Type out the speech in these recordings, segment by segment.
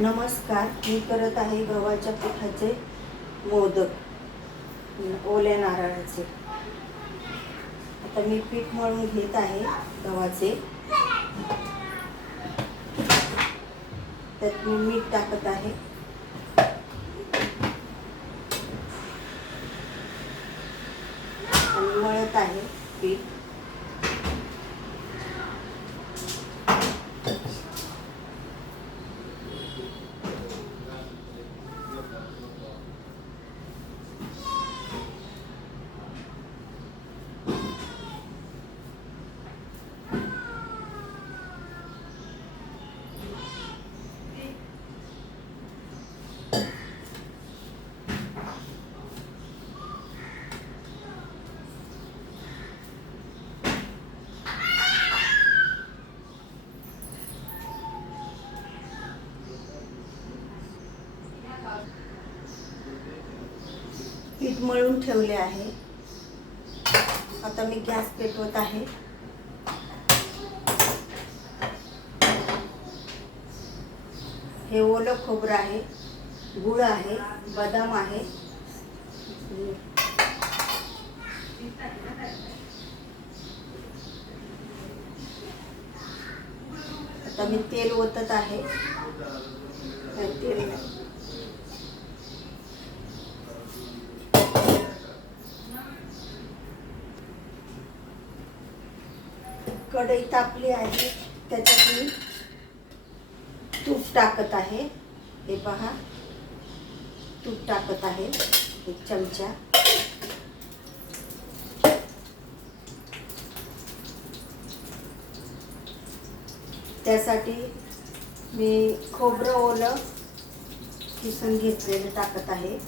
नमस्कार, मी करत आहे गव्हाच्या पिठाचे मोदक, ओल्या नारळाचे. आता मी पीठ मळून घेत आहे गव्हाचे. त्यात मी मीठ टाकत आहे आणि मळत आहे पीठ. पीठ मळून ठेवले आहे. आता मी गॅस पेटवत आहे. हे ओलं खोबरं आहे, गुळ आहे, बदाम आहे. आता मी तेल ओतत आहे. तेल कढई तापली आहे, त्याच्यात मी तूप टाकत आहे. हे पहा, तूप टाकत आहे 1 चमचा. त्यासाठी मी खोबरं ओलं किसून घेतलेलं टाकत आहे.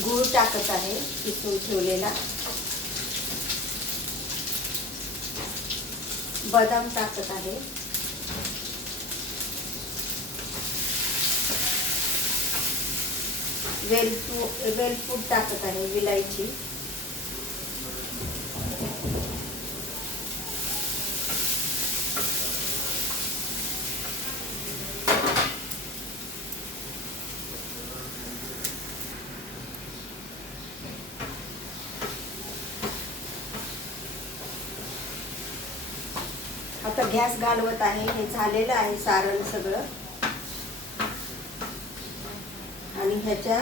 गूळ टाकत आहे किसून ठेवलेला. बदाम टाकत आहे. वेलपूड टाकत आहे, विलायची. आता गॅस घालवत आहे. हे झालेलं आहे सारण सगळं. आणि ह्याचं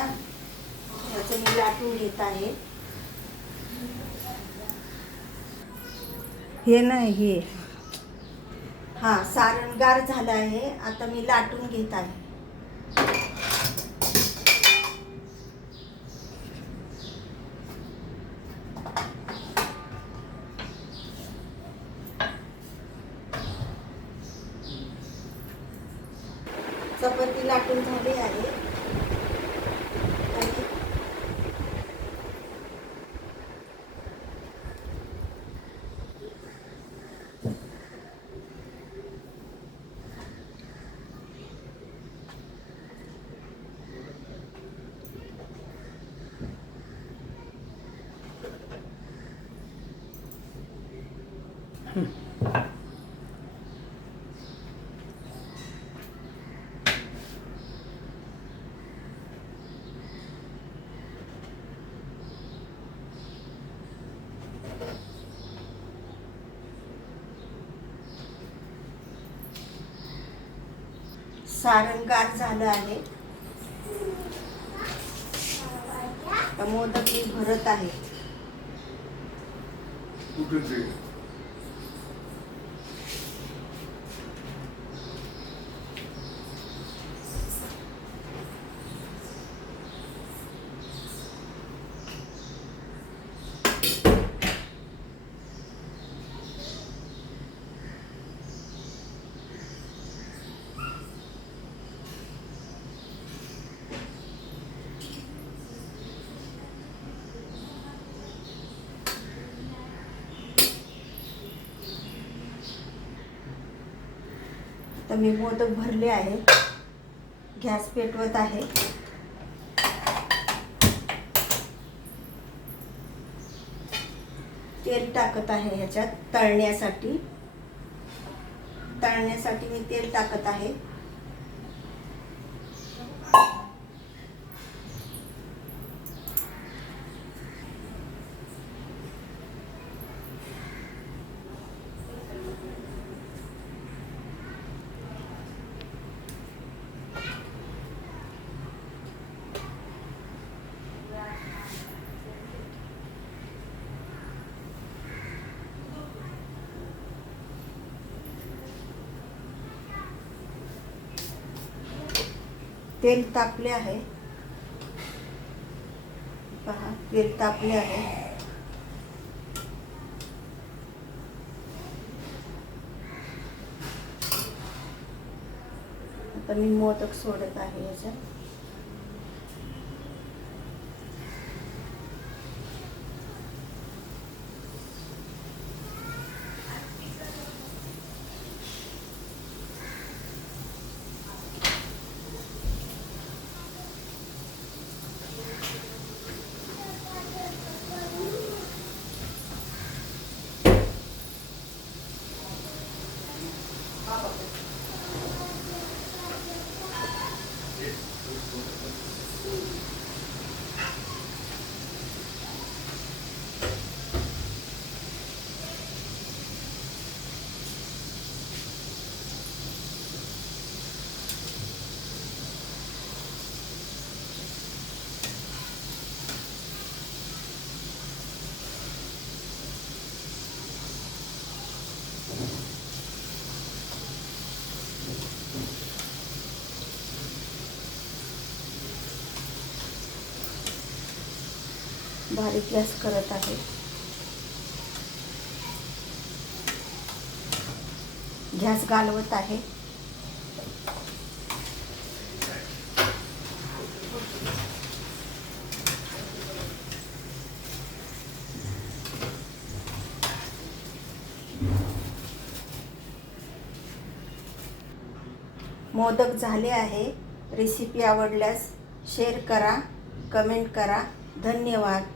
मी लाटून घेत आहे. हे नाही, हे सारण गार झालं आहे. आता मी लाटून घेत आहे. चपाती लाटून झाली आहे. सारण गार झालं आहे. मोदक मी भरत आहे. तर मी मोदक भरले आहे. गॅस पेटवत आहे. तेल टाकत आहे ह्याच्यात तळण्यासाठी. तळण्यासाठी मी तेल टाकत आहे. तेल तापले आहे. पहा, तेल तापले आहे. आता मी मोदक सोडत आहे याच्यात. बारीक गॅस करत आहे. गॅस घालवत आहे. मोदक झाले आहे. रेसिपी आवडल्यास शेअर करा, कमेंट करा. धन्यवाद.